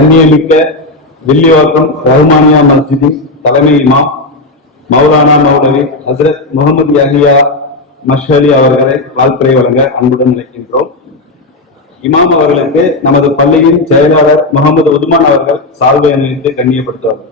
கண்ணியமிக்க வில்லிவாக்கம் ரஹ்மானியா மஸ்ஜிதின் தலைமை இமாம் மௌலானா மௌலவி ஹசரத் முகமது யஹ்யா மஷ்ஹலி அவர்களை வாழ்த்துரை வழங்க அன்புடன் அழைக்கின்றோம். இமாம் அவர்களுக்கு நமது பள்ளியின் செயலாளர் முகமது உதுமான் அவர்கள் சால்வை அணிவித்து கண்ணியப்படுத்துவார்கள்.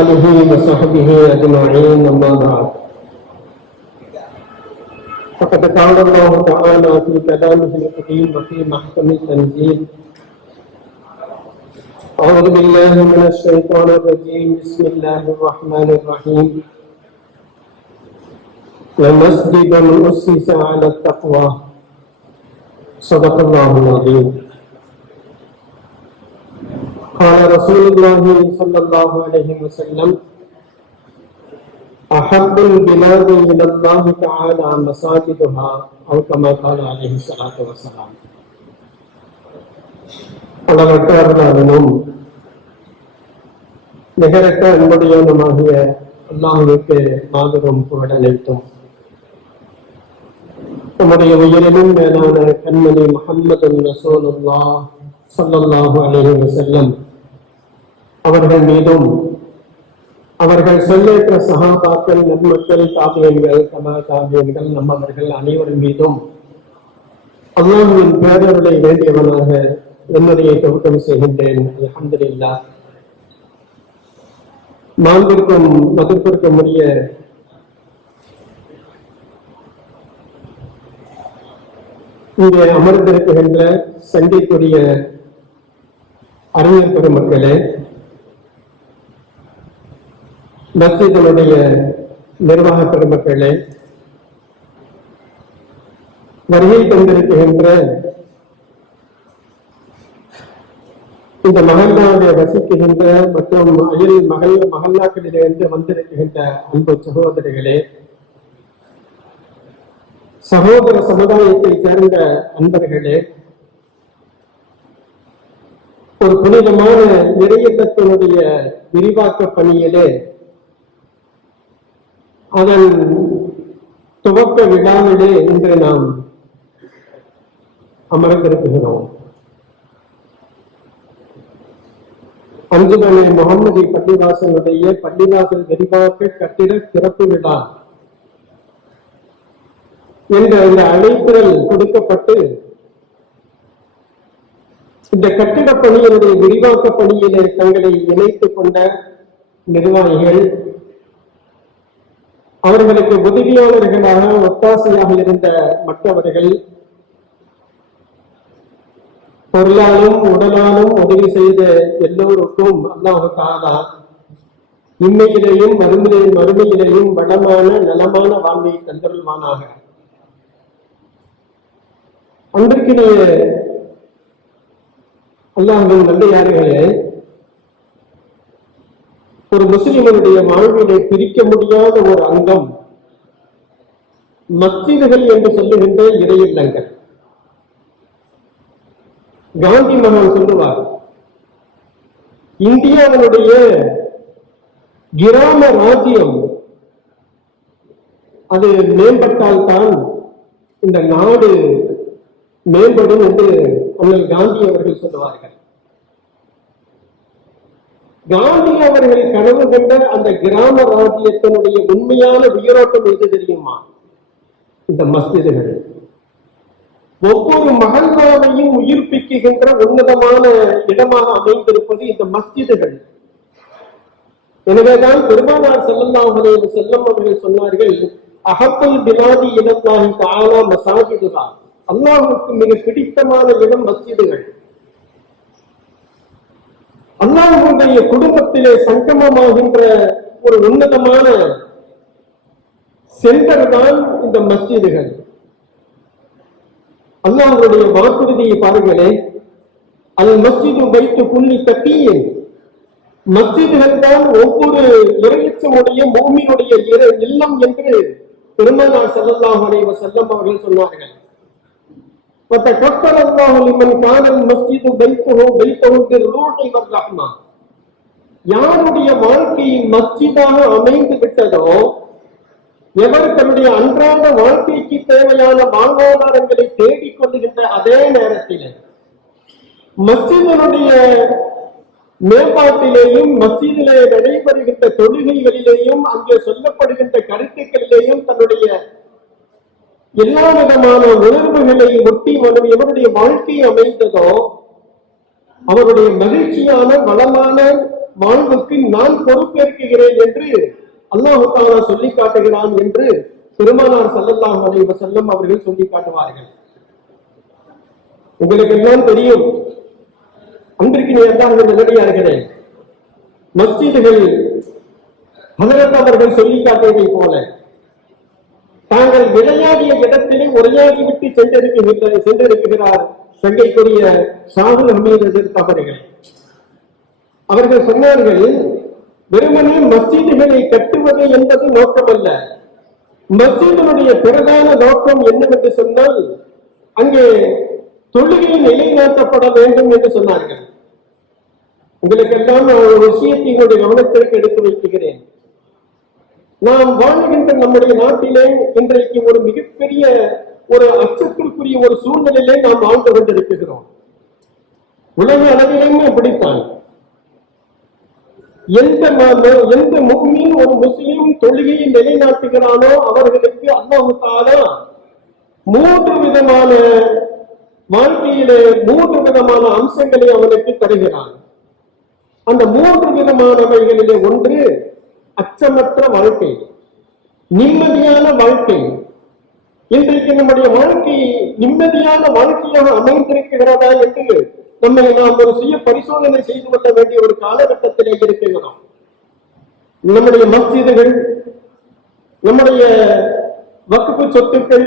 آله وصحبه أجمعين أما بعد فقد قال الله تعالى في كلامه القديم وفي محكم التنزيل أعوذ بالله من الشيطان الرجيم بسم الله الرحمن الرحيم لمسجد أسس على التقوى صدق الله العظيم. قال رسول الله صلى الله عليه وسلم أحب البلاد إلى الله تعالى مساجدها أو كما قال عليه الصلاة والسلام. அளவற்ற அருளாளனும் நிகரற்ற அன்புடையவனுமாகிய அல்லாஹ்வுக்கு மாபெரும் புகழ் அனைத்தும். நம்முடைய உயிரினும் மேலான கண்மணி முஹம்மது ரசூலுல்லாஹ் ஸல்லல்லாஹு அலைஹி வஸல்லம் அவர்கள் மீதும் அவர்கள் சொல்லேற்ற சஹாபாக்கள் நன்மக்கள் தாபியன்கள் தபா தாபியன்கள் நம்மவர்கள் அனைவரும் மீதும் அல்லாஹ்வின் பேரருளை வேண்டியவனாக என்னுடைய துவக்கம் செய்கின்றேன். அல்ஹம்துலில்லாஹ். மாண்பிற்கும் மதிப்பிற்கும் உரிய இங்கே அமர்ந்திருக்கின்ற சங்கைக்குரிய அறிஞர் பெருமக்களே, மஸ்ஜிதினுடைய நிர்வாக பெருமக்களே, வருகை தந்திருக்கின்ற இந்த மகல்லாவை வசிக்கின்ற மற்றும் அயல் மகல்லாக்களிலிருந்து வந்திருக்கின்ற அன்பு சகோதரிகளே, சகோதர சமுதாயத்தை சேர்ந்த அன்பர்களே, ஒரு புனிதமான இறையியத்தினுடைய விரிவாக்க பணியிலே அதன் துவக்க விழாவிலே இன்று நாம் அமர்ந்திருக்கிறோம். அஞ்சுமலை முகமது பள்ளிவாசலுடைய பள்ளிவாசல் விரிவாக்க கட்டிட திறப்பு விழா என்ற இந்த அழைப்புதல் கொடுக்கப்பட்டு இந்த கட்டிட பணியினுடைய விரிவாக்க பணியிலே தங்களை இணைத்துக் கொண்ட நிர்வாகிகள், அவர்களுக்கு உதவியாளர்களாக ஒத்தாசையாக இருந்த மற்றவர்கள், பொருளாலும் உடலாலும் உதவி செய்த எல்லோருக்கும் அல்லாஹ் தஆலா இம்மையிலேயும் மறுமையிலேயும் வளமான நலமான வாழ்வை தந்தருள்வானாக. அன்றைக்கிலேய அல்லாஹ்வின் நல்லடியார்களே, ஒரு முஸ்லிமனுடைய வாழ்விலே பிரிக்க முடியாத ஒரு அங்கம் மஸ்ஜிதுகள் என்று சொல்லுகின்ற இறையில்லங்கள். காந்தி மகான் சொல்லுவார், இந்தியாவினுடைய கிராம ராஜ்யம் அது மேம்பட்டால்தான் இந்த நாடு மேம்படும் என்று அண்ணல் காந்தி அவர்கள் சொல்லுவார்கள். காந்தி அவர்கள் கனவு கண்ட அந்த கிராம ராஜ்யத்தினுடைய உண்மையான உயிரோட்டம் எது தெரியுமா? இந்த மஸ்ஜிதுகள். ஒவ்வொரு மகல்லாவையும் உயிர்ப்பிக்கின்ற உன்னதமான இடமாக அமைந்திருப்பது இந்த மஸ்ஜிதுகள். எனவேதான் பெருமானார் ஸல்லல்லாஹு அலைஹி வஸல்லம் அவர்கள் சொன்னார்கள், அஹப்புல் பிலாதி இலல்லாஹி தஆலா மஸாஜிதுஹா. அல்லாஹ்வுக்கு மிக பிடித்தமான இடம் மஸ்ஜிதுகள். அல்லாஹ்வுடைய குடும்பத்திலே சங்கமமாகின்ற ஒரு உன்னதமான சென்டர் தான் இந்த மஸ்ஜிதுகள். அல்லாஹ்வுடைய வாக்குறுதியை பாருங்களே, அல் மஸ்ஜிது பைத்து குல்லி தக்கியின். மஸ்ஜிதுகள் தான் ஒவ்வொரு இறையச்சமுடைய மூமினுடைய இல்லம் என்று பெருமானார் ஸல்லல்லாஹு அலைஹி வஸல்லம் அவர்கள் சொன்னார்கள். وتكفل الله لمن كان المسجد بيته بالروح والرحمة. யாருடைய வாழ்க்கையின் மஸ்ஜிதாக அமைந்து விட்டதோ, எவர் தன்னுடைய அன்றாட வாழ்க்கைக்கு தேவையான வாழ்வாதாரங்களை தேடிக் கொள்ளுகின்ற அதே நேரத்தில் மஸ்ஜிதனுடைய மேம்பாட்டிலேயும் மஸ்ஜிதிலே நடைபெறுகின்ற தொழுகைகளிலேயும் அங்கே சொல்லப்படுகின்ற கருத்துக்களிலேயும் தன்னுடைய எல்லா விதமான உணர்வுகளை ஒட்டி எவருடைய வாழ்க்கை அமைந்ததோ அவருடைய மகிழ்ச்சியான வளமான வாழ்வுக்கு நான் பொறுப்பேற்கிறேன் என்று அல்லாஹ் தஆலா சொல்லி காட்டுகிறான் என்று பெருமானார் ஸல்லல்லாஹு அலைஹி வஸல்லம் அவர்கள் சொல்லி காட்டுவார்கள். உங்களுக்கு எல்லாம் தெரியும், அன்றைக்கு நீ அல்லாஹ்வின் நல்லடியார்களே, மஸ்ஜிதுகள் ஹஜ்ரத் அவர்கள் சொல்லி காட்டியதை போல தாங்கள் விளையாடிய இடத்திலே உரையாடி விட்டு சென்றிருக்கிறார் சங்கைக்குரிய ஷாஹுல் ஹமீது ஹஜ்ரத் அவர்கள். அவர்கள் சொன்னார்கள், வெறுமனே மஸ்ஜிதுகளை கட்டுவது என்பது நோக்கமல்ல, மஸ்ஜிதினுடைய பிரதான நோக்கம் என்னவென்று சொன்னால் அங்கே தொழுகை நிலைநாட்டப்பட வேண்டும் என்று சொன்னார்கள். உங்களுக்கெல்லாம் நான் ஒரு விஷயத்தை உங்களுடைய கவனத்திற்கு எடுத்து வைக்கிறேன். நாம் வாழ்கின்ற நம்முடைய நாட்டிலே இன்றைக்கு ஒரு மிகப்பெரிய ஒரு அச்சத்திற்குரிய ஒரு சூழ்நிலையிலே நாம் வாழ்ந்து கொண்டிருக்கிறோம். உலக அளவிலேயும் அப்படித்தான். எந்த முஃமின் ஒரு முஸ்லிம் தொழுகையை நிலைநாட்டுகிறானோ அவர்களுக்கு அல்லாஹ் தஆலா 3 விதமான வாழ்க்கையிலே 3 விதமான அம்சங்களை அவனுக்கு தருகிறான். அந்த 3 விதமானவைகளிலே ஒன்று அச்சமற்ற வாழ்க்கை, நிம்மதியான வாழ்க்கை. இன்றைக்கு நம்முடைய வாழ்க்கை நிம்மதியான வாழ்க்கையாக அமைந்திருக்கிறதா என்று நாம் ஒரு சுய பரிசோதனை செய்து கொள்ள வேண்டிய ஒரு காலகட்டத்திலே இருக்கிறோம். நம்முடைய மஸ்ஜிதுகள், நம்முடைய வக்ஃபு சொத்துக்கள்,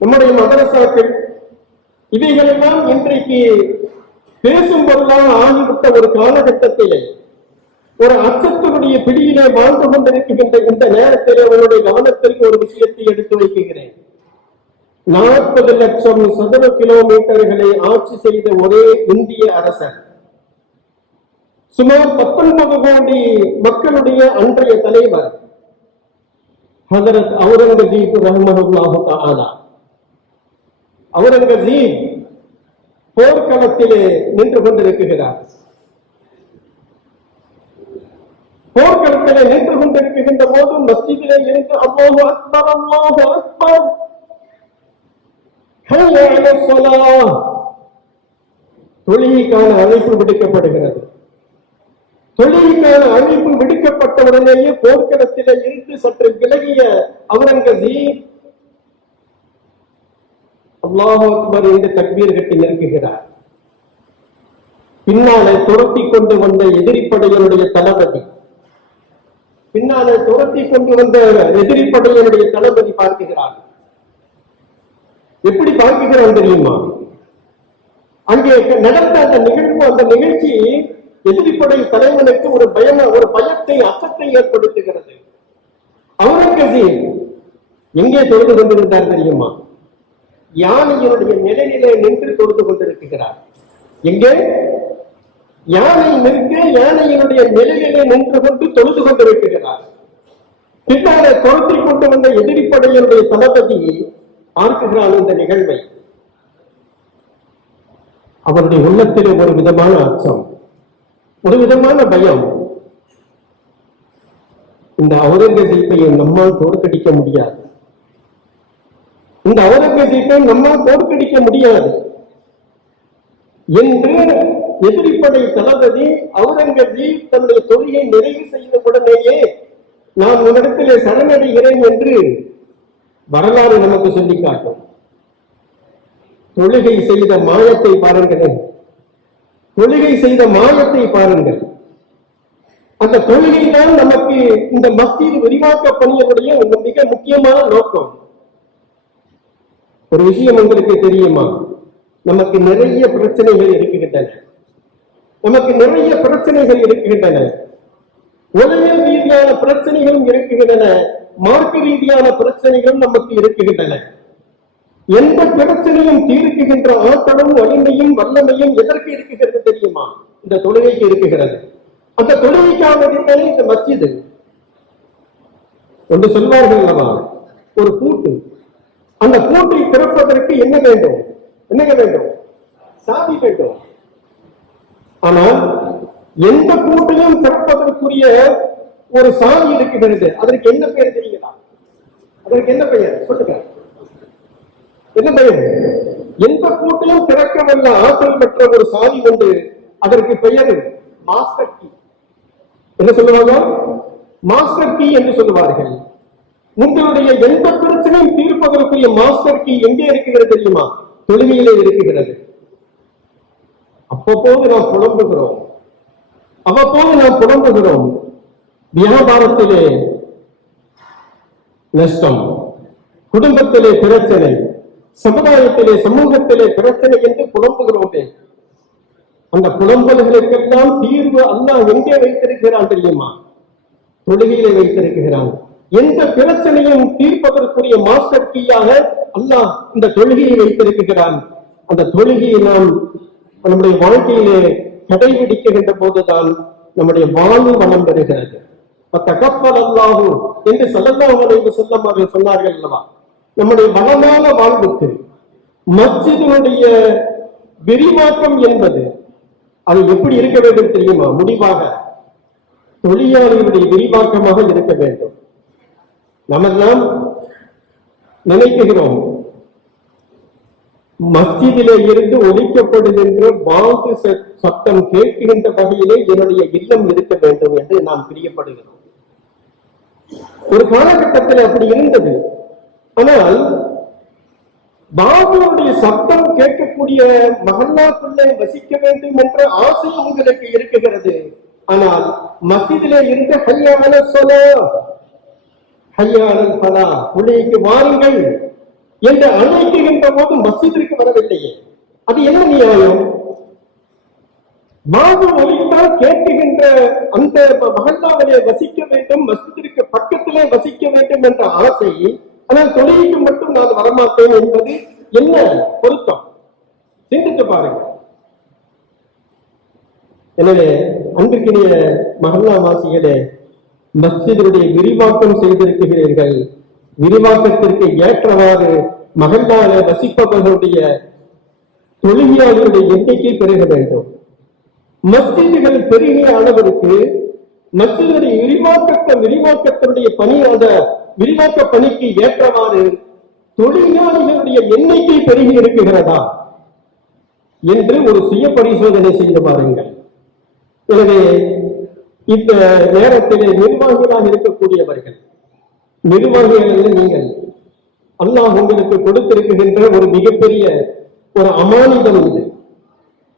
நம்முடைய மதரசாக்கள், இவைகளெல்லாம் இன்றைக்கு பேசும் பொருளாக ஆகிவிட்ட ஒரு காலகட்டத்திலே ஒரு அச்சத்தினுடைய பிடியிலே வாழ்ந்து கொண்டிருக்கின்ற இந்த நேரத்திலே அவருடைய கவனத்திற்கு ஒரு விஷயத்தை எடுத்து வைக்கிறேன். 40 லட்சம் சதுர கிலோமீட்டர்களை ஆட்சி செய்த ஒரே இந்திய அரசர், சுமார் 19 கோடி மக்களுடைய அன்றைய தலைவர் ஹஜ்ரத் அவுரங்கசீப் ரஹ்மத்துல்லாஹி தஆலா. அவுரங்கசீப் போர்க்களத்திலே நின்று கொண்டிருக்கிறார். போர்க்களத்திலே நின்று கொண்டிருக்கின்ற போது மஸ்ஜிதிலே இருந்து அல்லாஹு அக்பர் அல்லாஹு அக்பர் தொழுகைக்கான அழைப்பு விடுக்கப்படுகிறது. தொழுகைக்கான அழைப்பு விடுக்கப்பட்டவுடனேயே போர்க்களத்திலே இருந்து சற்று விலகிய அவுரங்கசீப் அல்லாஹு அக்பர் என்று தக்பீர் கட்டி நிற்கிறார். பின்னாலே துரத்தி கொண்டு வந்த எதிரிப்படையினுடைய தளபதி பார்க்கிறார். எப்படி பார்க்கிறான் தெரியுமா? அங்கே நடந்த அந்த நிகழ்வு, அந்த நிகழ்ச்சி எதிரிப்படை தலைவனுக்கு ஒரு பயத்தை, அச்சத்தை ஏற்படுத்துகிறது. அவுரங்கசீப் எங்கே தொழுது கொண்டிருந்தார் தெரியுமா? யானையினுடைய நிலையிலே நின்று தொழுது கொண்டிருக்கிறார். எங்கே? யானை நிற்க யானையினுடைய நிலையிலே நின்று கொண்டு தொழுது கொண்டிருக்கிறார். பின்னாலே துரத்தி கொண்டு வந்த எதிரிப்படையினுடைய தளபதி பார்க்கிறான் இந்த நிகழ்வை. அவருடைய உள்ளத்திலே ஒரு விதமான அச்சம், ஒரு விதமான பயம். இந்த அவுரங்கசீப்பை நம்மால் தோற்கடிக்க முடியாது, இந்த அவுரங்கசீப்பை நம்மால் தோற்கடிக்க முடியாது என்று எதிரிப்படை தளபதி அவுரங்கசீப் தன்னுடைய தொழிலை நிறைவு செய்த உடனேயே நான் உன்னிடத்திலே சரணடைகிறேன் என்று வரலாறு நமக்கு சொல்லி காட்டும். தொழுகை செய்த மாயத்தை பாருங்கள், தொழுகை செய்த மாயத்தை பாருங்கள். அந்த தொழுகை தான் நமக்கு இந்த மஸ்ஜித் விரிவாக்க பணியினுடைய மிக முக்கியமான நோக்கம். ஒரு விஷயம் உங்களுக்கு தெரியுமா? நமக்கு நிறைய பிரச்சனைகள் இருக்கின்றன, உலகியல் ரீதியான பிரச்சனைகளும் இருக்குகின்றன, மார்க்க ரீதியான பிரச்சனைகளும் நமக்கு இருக்குகின்றன. எந்த பிரச்சனையும் தீர்க்குகின்ற ஆற்றலும் வலிமையும் வல்லமையும் எதற்கு இருக்குகிறது தெரியுமா? இந்த தொழுகைக்கு இருக்குகிறது. அந்த தொழுகைக்காக இருந்தாலே இந்த மஸ்ஜிது என்று சொல்வார்கள் அல்லவா, ஒரு பூட்டு. அந்த பூட்டை திறப்பதற்கு என்ன வேண்டும்? என்னங்க வேண்டும்? சாவி வேண்டும். ஆனால் எந்த பூட்டையும் திறப்பதற்குரிய ஒரு சாவி இருக்குகிறது. அதற்கு என்ன பெயர் தெரியுங்களா? அதற்கு என்ன பெயர் சொல்லுங்க. என்ன பெயர்? எந்த பூட்டையும் திறக்க வல்ல ஆற்றல் பெற்ற ஒரு சாவி உண்டு. அதற்கு பெயர் மாஸ்டர் கீ. என்ன சொல்லுவாங்க? மாஸ்டர் கீ என்று சொல்லுவார்கள். உங்களுடைய எந்த பிரச்சனையும் தீர்ப்பதற்குரிய மாஸ்டர் கீ எங்கே இருக்கிறது தெரியுமா? தொழுகையிலே இருக்கிறது. அவ்வப்போது நாம் புலம்புகிறோம், அவ்வப்போது நாம் புலம்புகிறோம். வியாபாரத்திலே நஷ்டம், குடும்பத்திலே பிரச்சனை, சமுதாயத்திலே சமூகத்திலே பிரச்சனை என்று புலம்புகிறோமே. அந்த புலம்பல்களுக்கெல்லாம் தீர்வு அல்லாஹ் எங்கே வைத்திருக்கிறான் தெரியுமா? தொழுகையிலே வைத்திருக்கிறான். எந்த பிரச்சனையும் தீர்ப்பதற்குரிய மாஸ்டர் கீயாக அல்லாஹ் இந்த தொழுகையை வைத்திருக்கிறான். அந்த தொழுகையை நாம் நம்முடைய வாழ்க்கையிலே கடைபிடிக்கின்ற போதுதான் நம்முடைய வாழ்வு வளம் பெறுகிறது. அல்லாஹு என்று ஸல்லல்லாஹு அலைஹி வஸல்லம் அவர்கள் சொன்னார்கள் அல்லவா, நம்முடைய வளமான வாழ்வுக்கு மஸ்ஜிதுடைய விரிவாக்கம் என்பது அது எப்படி இருக்க வேண்டும் தெரியுமா? முடிவாக தொழிலாளிகளுடைய விரிவாக்கமாக இருக்க வேண்டும். நம்மெல்லாம் நினைக்கிறோம், மஸ்ஜிதிலே இருந்து ஒலிக்கப்படுகின்ற வாக்கு சத்தம் கேட்கின்ற வகையிலே என்னுடைய இல்லம் இருக்க வேண்டும் என்று நாம் பிரியப்படுகிறோம். ஒரு காலகட்டத்தில் அப்படி இருந்தது. ஆனால் பாபுடைய சத்தம் கேட்கக்கூடிய மஹல்லாக்குள்ளே வசிக்க வேண்டும் என்ற ஆசை உங்களுக்கு இருக்குகிறது. ஆனால் மஸ்ஜிதிலே இருந்து ஹய்யான ஸலாத், ஹய்யானல் ஃபலாஹ், தொழுகைக்கு வாருங்கள் என்று அழைக்கின்ற போது மஸ்ஜிதிற்கு வரவில்லையே, அது என்ன நியாயம்? பாபு ஒலித்தால் கேட்கின்ற அந்த மஹல்லாவிலே வசிக்க வேண்டும், மஸ்ஜிதிற்கு பக்கத்திலே வசிக்க வேண்டும் என்ற ஆசை, ஆனால் தொழுகைக்கு மட்டும் நான் வரமாட்டேன் என்பது என்ன பொருத்தம்? சிந்தித்து பாருங்க. எனவே அன்பிற்கினிய மஹல்லா வாசிகளே, மஸ்ஜிதுடைய விரிவாக்கம் செய்திருக்கிறீர்கள். விரிவாக்கத்திற்கு ஏற்றவாறு மஹல்லால வசிப்பவர்களுடைய தொழுகையாளர்களுடைய எண்ணிக்கை பெருக வேண்டும். மஸ்ஜிதுகள் பெருகிய அளவிற்கு மஸ்ஜிதுடைய விரிவாக்கத்தினுடைய பணி, அந்த விரிவாக்க பணிக்கு ஏற்றவாறு தொழிலாளிகளுடைய எண்ணிக்கை பெருகி இருக்கிறதா என்று ஒரு சுய பரிசோதனை செய்து பாருங்கள். எனவே இந்த நேரத்திலே நிர்வாகிகளாக இருக்கக்கூடியவர்கள், நிர்வாகிகள் நீங்கள், அல்லாஹ் உங்களுக்கு கொடுத்திருக்கின்ற ஒரு மிகப்பெரிய ஒரு அமானிதம் இது.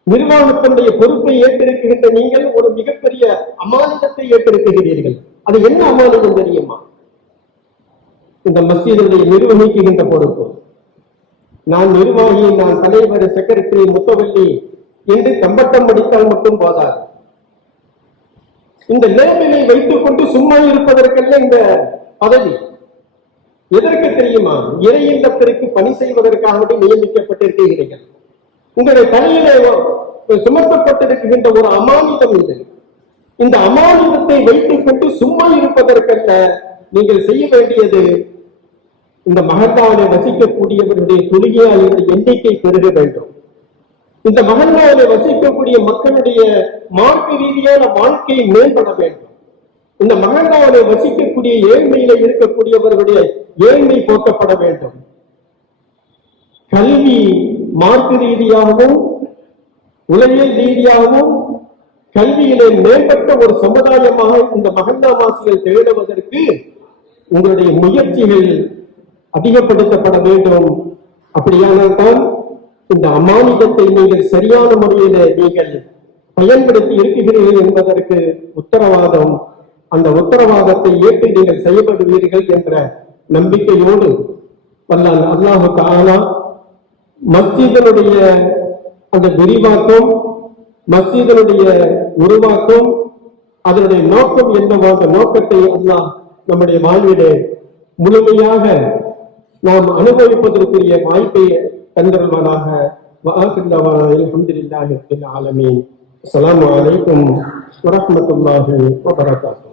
நிர்வாகத்தினுடைய பொறுப்பை ஏற்றிருக்கின்ற நீங்கள் ஒரு மிகப்பெரிய அமானிதத்தை ஏற்றிருக்கிறீர்கள். அது என்ன அமானிதம் தெரியுமா? இந்த மஸ்ஜிதை நிர்வகிக்கின்ற பொறுப்பு. நான் நிர்வாகி, நான் தலைவர், செக்ரட்டரி, முத்தவல்லி என்று கம்பட்டம் படித்தால் மட்டும் போதாது. இந்த லேபிலை வைத்துக் கொண்டு சும்மா இருப்பதற்கல்ல இந்த பதவி. எதற்கு தெரியுமா? இறையில்லத்திற்கு பணி செய்வதற்காக நியமிக்கப்பட்டிருக்கிறீர்கள். உங்களுடைய தலையிலே சுமத்தப்பட்டிருக்கின்ற ஒரு அமானிதம் இது. இந்த அமானிதத்தை வைத்துக் கொண்டு சும்மா இருப்பதற்கல்ல நீங்கள் செய்ய வேண்டியது, இந்த மஹல்லாவிலே வசிக்கக்கூடியவர்களுடைய தொழுகையாளர்களுடைய எண்ணிக்கை பெருக வேண்டும். இந்த மஹல்லாவிலே வசிக்கக்கூடிய மக்களுடைய மார்க்க ரீதியான வாழ்க்கை மேம்பட வேண்டும். இந்த மஹல்லாவிலே வசிக்கக்கூடிய ஏழ்மையில இருக்கக்கூடியவர்களுடைய ஏழ்மை போக்கப்பட வேண்டும். கல்வி மார்க்க ரீதியாகவும் உலகியல் ரீதியாகவும் கல்வியிலே மேம்பட்ட ஒரு சமுதாயமாக இந்த மஹல்லாவாசிகள் திகழ்வதற்கு உங்களுடைய முயற்சிகள் அதிகப்படுத்தப்பட வேண்டும். அப்படியானால் தான் இந்த அமானிதத்தை நீங்கள் சரியான முறையில நீங்கள் பயன்படுத்தி இருக்கிறீர்கள் என்பதற்கு உத்தரவாதம். அந்த உத்தரவாதத்தை ஏற்று நீங்கள் செயல்படுவீர்கள் என்ற நம்பிக்கையோடு வல்லால் அல்லாஹு தஆலா மஸ்ஜிதினுடைய அந்த விரிவாக்கம், மஸ்ஜிதினுடைய உருவாக்கம், அதனுடைய நோக்கம் என்னவாக நோக்கத்தை அல்லாஹ் நம்முடைய வாழ்விலே முழுமையாக நாம் அனுபவிப்பதற்குரிய வாய்ப்பை தந்தருள்வானாக. அல்ஹம்துலில்லாஹி ரப்பில் ஆலமீன். அஸ்ஸலாமு அலைக்கும் வரஹ்மத்துல்லாஹி வபரகாத்துஹு.